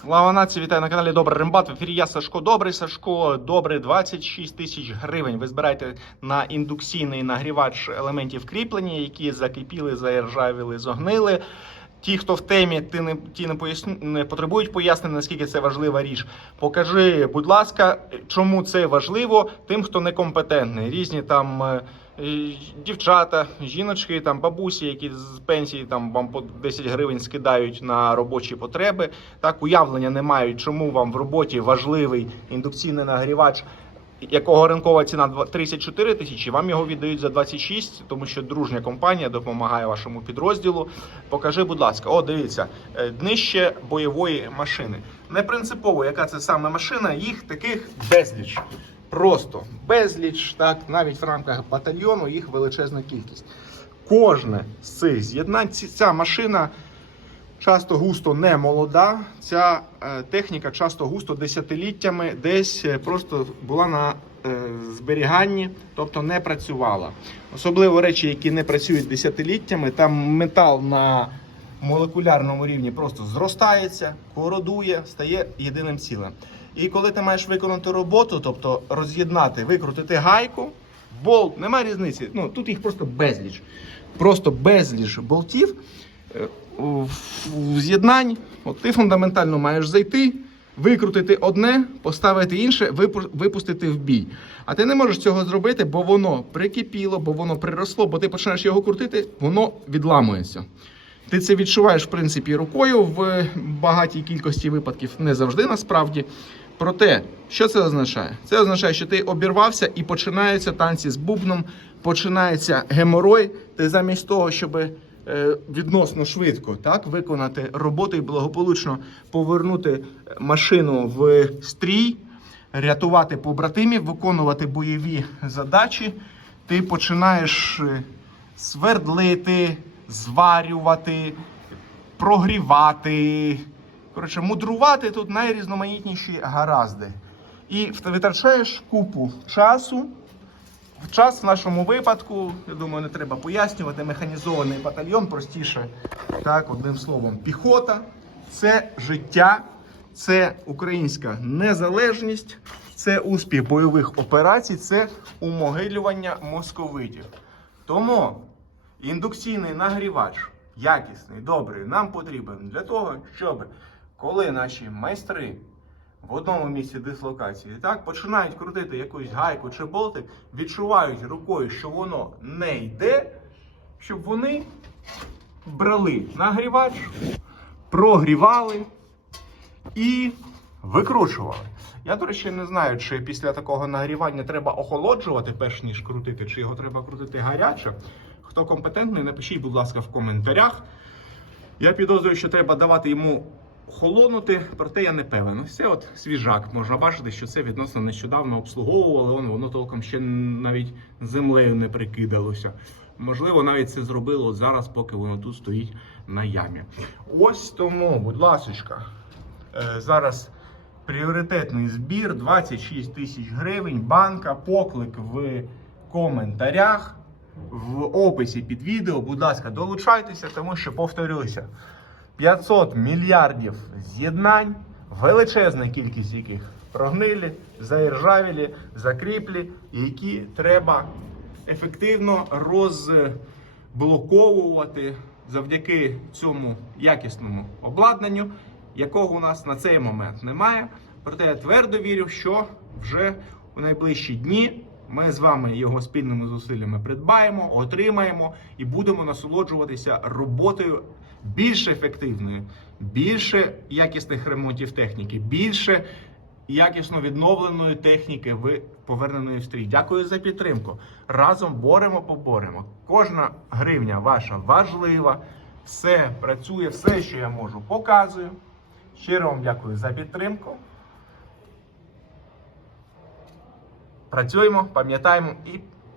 Слава нації, вітаю на каналі Добрий Рембат. В ефірі я Сашко Добрий. Сашко Добрий 26 тисяч гривень. Ви збираєте на індукційний нагрівач елементів кріплення, які закипіли, заіржавіли, зогнили. Ті, хто в темі, ті не ті не поясню, не потребують пояснень, наскільки це важлива річ. Покажи, будь ласка, чому це важливо тим, хто некомпетентний. Різні там е, дівчата, жіночки, там бабусі, які з пенсії там вам по 10 гривень скидають на робочі потреби. Так уявлення не мають, чому вам в роботі важливий індукційний нагрівач. Якого ринкова ціна 34 тисячі, вам його віддають за 26, тому що дружня компанія допомагає вашому підрозділу. Покажи, будь ласка, о, дивіться, е, днище бойової машини. Не принципово, яка це саме машина, їх таких безліч. Просто безліч, так, навіть в рамках батальйону їх величезна кількість. Кожне з цих з'єднань, ця машина часто густо не молода. Ця е, техніка часто густо десятиліттями десь е, просто була на е, зберіганні, тобто не працювала. Особливо речі, які не працюють десятиліттями, там метал на молекулярному рівні просто зростається, кородує, стає єдиним цілим. І коли ти маєш виконати роботу, тобто роз'єднати, викрутити гайку, болт, немає різниці. Ну тут їх просто безліч. Просто безліч болтів е, з'єднань. От ти фундаментально маєш зайти, викрутити одне, поставити інше, випустити в бій. А ти не можеш цього зробити, бо воно прикипіло, бо воно приросло, бо ти починаєш його крутити, воно відламується. Ти це відчуваєш, в принципі, рукою в багатій кількості випадків, не завжди насправді. Проте, що це означає? Це означає, що ти обірвався і починаються танці з бубном, починається геморой. Ти замість того, щоб е, відносно швидко так, виконати роботу і благополучно повернути машину в стрій, рятувати побратимів, виконувати бойові задачі, ти починаєш е, свердлити, зварювати, прогрівати. Коротше, мудрувати тут найрізноманітніші гаразди. І витрачаєш купу часу. Час в нашому випадку, я думаю, не треба пояснювати. Механізований батальйон, простіше, так, одним словом, піхота це життя, це українська незалежність, це успіх бойових операцій, це умогилювання московитів. Тому індукційний нагрівач, якісний, добрий, нам потрібен для того, щоб коли наші майстри в одному місці дислокації так починають крутити якусь гайку чи болтик, відчувають рукою, що воно не йде, щоб вони брали нагрівач, прогрівали і викручували. Я, до речі, не знаю, чи після такого нагрівання треба охолоджувати, перш ніж крутити, чи його треба крутити гаряче. Хто компетентний, напишіть, будь ласка, в коментарях. Я підозрюю, що треба давати йому холонути, проте я не певен. Це от свіжак. Можна бачити, що це відносно нещодавно обслуговували, воно, воно толком ще навіть землею не прикидалося. Можливо, навіть це зробило зараз, поки воно тут стоїть на ямі. Ось тому, будь ласочка, е, зараз пріоритетний збір 26 тисяч гривень. Банка, поклик в коментарях. В описі під відео, будь ласка, долучайтеся, тому що повторюся, 500 мільярдів з'єднань, величезна кількість яких прогнилі, заіржавілі, закріплі, які треба ефективно розблоковувати завдяки цьому якісному обладнанню, якого у нас на цей момент немає. Проте я твердо вірю, що вже у найближчі дні ми з вами його спільними зусиллями придбаємо, отримаємо і будемо насолоджуватися роботою більш ефективною, більше якісних ремонтів техніки, більше якісно відновленої техніки в поверненої в стрій. Дякую за підтримку. Разом боремо, поборемо. Кожна гривня ваша важлива. Все працює, все, що я можу, показую. Щиро вам дякую за підтримку. Працюємо, пам'ятаємо і,